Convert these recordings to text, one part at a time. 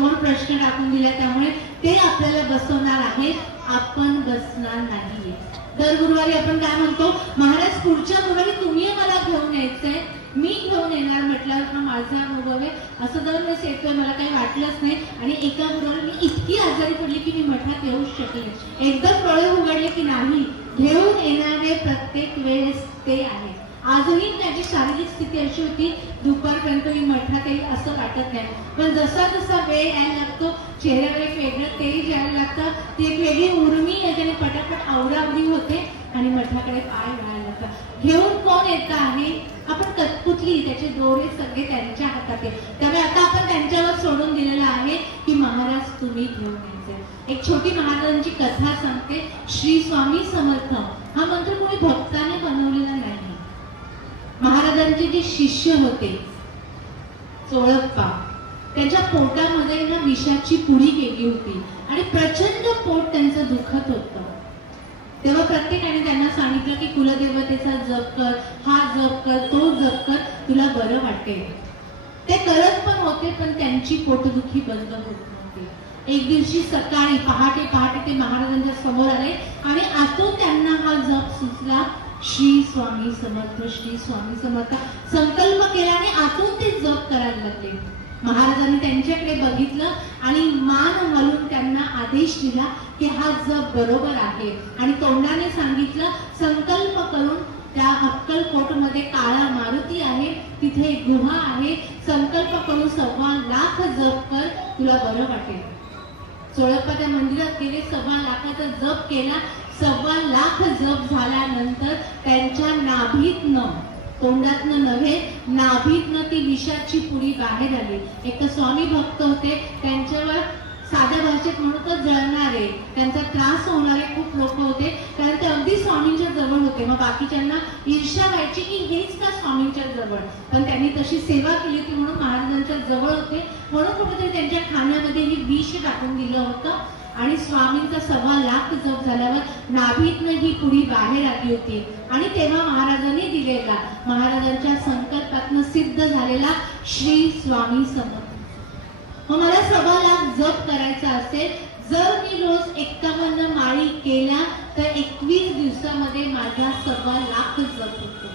समोर प्रश्न टाकून दिला, त्यामुळे ते आपल्याला बसवणार आहे, आपण बसणार नाहीये. दर गुरुवारी आपण काय म्हणतो, महाराज पुढच्या गुरुवारी तुम्ही मला घेऊन यायचंय, मी घेऊन येणार म्हटल्यावर हा माझा अनुभव आहे. असं दरवेळेस येतोय, मला काही वाटलंच नाही. आणि एका गुरुवारी मी इतकी आजारी पडली की मी मठात येऊच शकले. एकदम डोळे उघडले की नाही, घेऊन येणारे प्रत्येक वेळेस ते आहे. आजही त्याची शारीरिक स्थिती अशी होती, दुपारपर्यंत मी मठात येईल असं वाटत नाही. पण जसा जसा वेळ यायला लागतो, चेहऱ्यावर एक वेगळं तेज यायला लागतं, ती एक वेगळी उर्मी याच्याने पटापट आवरावरी होते आणि मठाकडे पाय वळायला लागतात. घेऊन कोण येत आहे, आपण कटपुतली, त्याचे दोरे सगळे त्यांच्या हातात आहे. त्यामुळे आता आपण त्यांच्यावर सोडून दिलेलं आहे की महाराज तुम्ही घेऊन यायचे. एक छोटी महाराजांची कथा सांगते. श्री स्वामी समर्थ हा मंत्र कोणी भक्ताने बनवलेला नाही. महाराजांचे जे शिष्य होते चोळप्पा, त्यांच्या पोटामध्ये ना विषाची पुडी गेली होती आणि प्रचंड पोट त्यांचं दुखत होतं. तेव्हा प्रत्येकाने त्यांना सांगितलं की कुलदेवतेचा जप कर, हा जप कर, तो जप कर, तुला बरं वाटेल. ते करत पण होते, पण त्यांची पोटदुखी बंद होत नव्हती. एक दिवशी सकाळी पहाटे ते महाराजांच्या समोर आले आणि आतून त्यांना हा जप सुचला. श्री स्वामी समर्थ, श्री स्वामी समर्थ संकल्प केला आणि आतून ते जप करायला लागले. महाराजांनी त्यांच्याकडे बघितलं आणि मान हलवून त्यांना आदेश दिला की हा जप बरोबर आहे. आणि तोंडाने सांगितलं, संकल्प करून त्या अक्कलकोट मध्ये काळा मारुती आहे, तिथे एक गुहा आहे, संकल्प करून 1.25 लाख जप कर, तुला बरं वाटेल. चोळप्पा त्या मंदिरात गेले, 1.25 लाखाचा जप केला. 1.25 लाख जप झाल्यानंतर त्यांच्या नाभीतनं, तोंडातनं नव्हे, नाभीतनं ती विषाची पुडी बाहेर आली. एक तर स्वामी भक्त होते, त्यांच्यावर साध्या भाषेत म्हणून तर जळणारे, त्यांचा त्रास होणारे खूप लोक होते, कारण ते अगदी स्वामींच्या जवळ होते. मग बाकीच्यांना ईर्ष्या व्हायची की हेच का स्वामींच्या जवळ, पण त्यांनी तशी सेवा केली होती म्हणून महाराजांच्या जवळ होते, म्हणून कुठेतरी त्यांच्या खाण्यामध्ये ही विष टाकून दिलं होतं. आणि स्वामींचा 1.25 लाख जप झाल्यावर नाभीतनं ही पुडी बाहेर आली होती. आणि तेव्हा महाराजांनी दिलेला, महाराजांच्या संकल्पातनं सिद्ध झालेला श्री स्वामी समर्थ. मग मला 1.25 लाख जप करायचा असेल, जर मी रोज 51 माळी केल्या तर 21 दिवसामध्ये माझा 1.25 लाख जप होतो.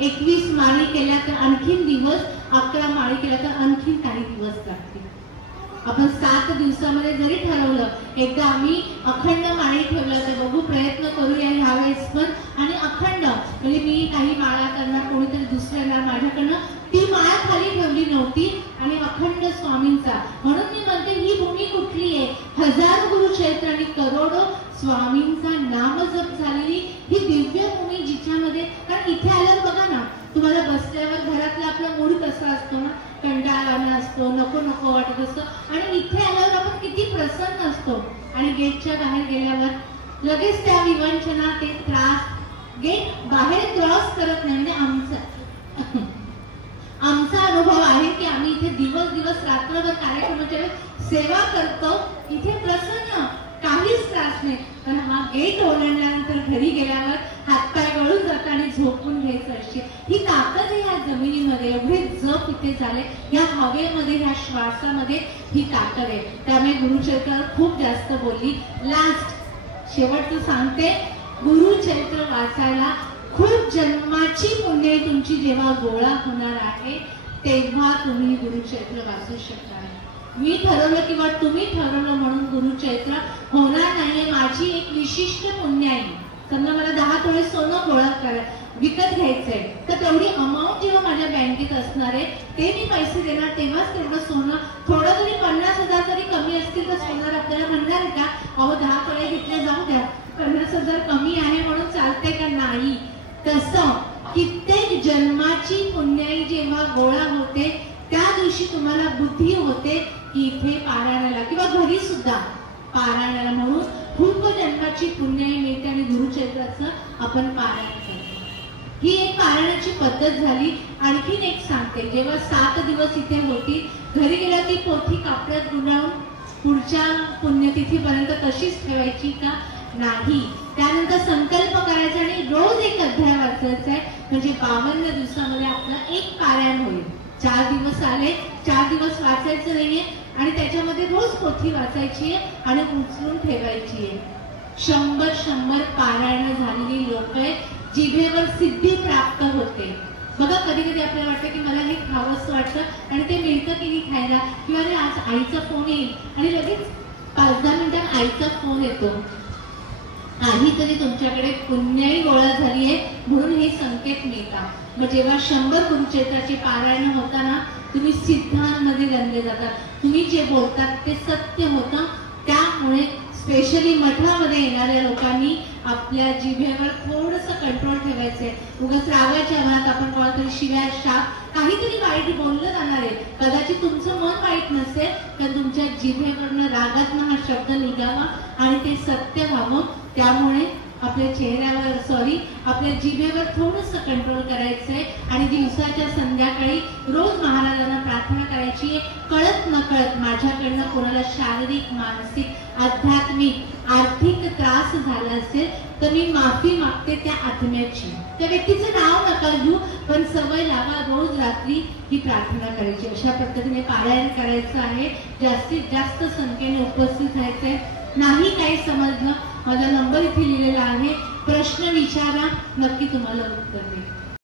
21 माळी केल्या तर आणखीन दिवस, 11 माळी केल्या तर आणखीन काही दिवस लागतील. आपण 7 दिवसामध्ये जरी ठरवलं, एकदा आम्ही अखंड माळी ठेवलं तर बघू, प्रयत्न करूया ह्यावेळेस पण. आणि अखंड म्हणजे मी काही माळा करणार, कोणीतरी दुसऱ्यांना, माझ्याकडनं ती माळा खाली ठेवली नव्हती आणि अखंड स्वामींचा. म्हणून मी म्हणते ही भूमी कुठली आहे, हजारो गुरुक्षेत्र आणि करोडो स्वामींचा नामजप झालेली ही दिव्य भूमी, जिच्यामध्ये, कारण इथे आल्यावर बघा ना, तुम्हाला बसल्यावर घरातला आपला मूड कसा असतो ना, कंटाळा असतो, नको नको वाटत असतं. आणि इथे आल्यावर आपण किती प्रसन्न असतो. आणि गेटच्या बाहेर गेल्यावर लगेच त्या विवंचना, ते त्रास, गेट बाहेर क्रॉस करत नाही. म्हणजे आमचा अनुभव आहे की आम्ही इथे दिवस रात्रभर कार्यक्रमाच्या सेवा करतो, इथे प्रसन्न, काहीच त्रास नाही. पण हा गेट ओलांडल्यानंतर घरी गेल्यावर हातपाय गळून जातात आणि झोपून घ्यायचं असते. ही ताकद आहे या जमिनीमध्ये, एवढे जप इथे झाले, या हवेमध्ये, ह्या श्वासामध्ये ही ताकद आहे. त्यामुळे गुरुचरित्रावर खूप जास्त बोलली. लास्ट शेवटचं सांगते, गुरुचरित्र वाचायला खूप जन्माची पुण्य तुमची जेव्हा गोळा होणार आहे, तेव्हा तुम्ही गुरुचरित्र वाचू शकता. मी ठरवलं किंवा तुम्ही ठरवलं म्हणून गुरुचरित्र होणार नाहीये. माझी एक विशिष्ट पुण्य आहे. समजा मला 10 तोळे सोनं गोळा विकत घ्यायचंय, तर तेवढी अमाऊंट जेव्हा माझ्या बँकेत असणार आहे, ते मी पैसे देणार, तेव्हाच तेवढं सोनं. थोडं जरी 50,000 जरी कमी असतील तर सोनं आपल्याला म्हणणार का, अहो 10 तोळे घेतले, जाऊ द्या, 50,000 कमी आहे म्हणून चालते का? नाही. तसं कित्येक जन्माची पुण्याई जेव्हा गोळा होते, त्या दिवशी तुम्हाला बुद्धी होते की इथे पारायणाला किंवा घरी सुद्धा पारायणाला, म्हणून खूप जन्माची पुण्याई मिळते आणि गुरुचरित्राचं आपण पारायण करतो. ही एक पारायणाची पद्धत झाली. आणखीन एक सांगते, जेव्हा 7 दिवस इथे होती, घरी गेल्या ती पोथी कापड्यात गुंडाळून पुढच्या पुण्यतिथीपर्यंत तशीच ठेवायची का? नाही. त्यानंतर संकल्प करायचा आणि रोज एक अध्याय वाचायचा आहे, म्हणजे 52 दिवसामध्ये आपलं एक पारायण होईल. 4 दिवस आले, 4 दिवस वाचायचं नाहीये आणि त्याच्यामध्ये रोज पोथी वाचायची आहे आणि उचलून ठेवायची आहे. 100 पारायण झालेली लोक जिभेवर सिद्धी प्राप्त होते. बघा कधी कधी आपल्याला वाटतं की मला हे खावंसं वाटतं आणि ते मिळतं की नाही खायला, किंवा अरे आज आईचा फोन येईल आणि लगेच 5-10 मिनिटात आईचा फोन येतो. काहीतरी तुमच्याकडे पुण्याई गोळा झाली आहे म्हणून हे संकेत मिळतात. मग जेव्हा 100 गुरुचरित्राचे पारायण होताना तुम्ही सिद्धांमध्ये गणले जातात. तुम्ही जे बोलतात ते सत्य होतं. त्यामुळे स्पेशली मठामध्ये येणाऱ्या लोकांनी आपल्या जिभेवर थोडंसं कंट्रोल ठेवायचंय. उगाच रागाच्या मनात आपण कोणातरी शिव्या शाप काहीतरी वाईट बोललं जाणार आहे. कदाचित तुमचं मन वाईट नसेल तर तुमच्या जिभेवरनं रागातनं हा शब्द निघावा आणि ते सत्य व्हावं. त्यामुळे आपल्या चेहऱ्यावर आपल्या जिभेवर थोडंसं कंट्रोल करायचंय आणि दिवसाच्या संध्याकाळी रोज महाराजांना प्रार्थना करायची आहे. कळत नकळत माझ्याकडनं कोणाला शारीरिक, मानसिक, आध्यात्मिक, आर्थिक त्रास झाला असेल तर मी माफी मागते त्या आत्म्याची. त्या व्यक्तीचं नाव नका घेऊ, पण सवय लावा रोज रात्री ही प्रार्थना करायची. अशा पद्धतीने पारायण करायचं आहे. जास्तीत जास्त संख्येने उपस्थित राहायचंय. नाही काही समजलं, माझा नंबर इथे लिहिलेला आहे, प्रश्न विचारा, नक्की तुम्हाला उत्तर देईल.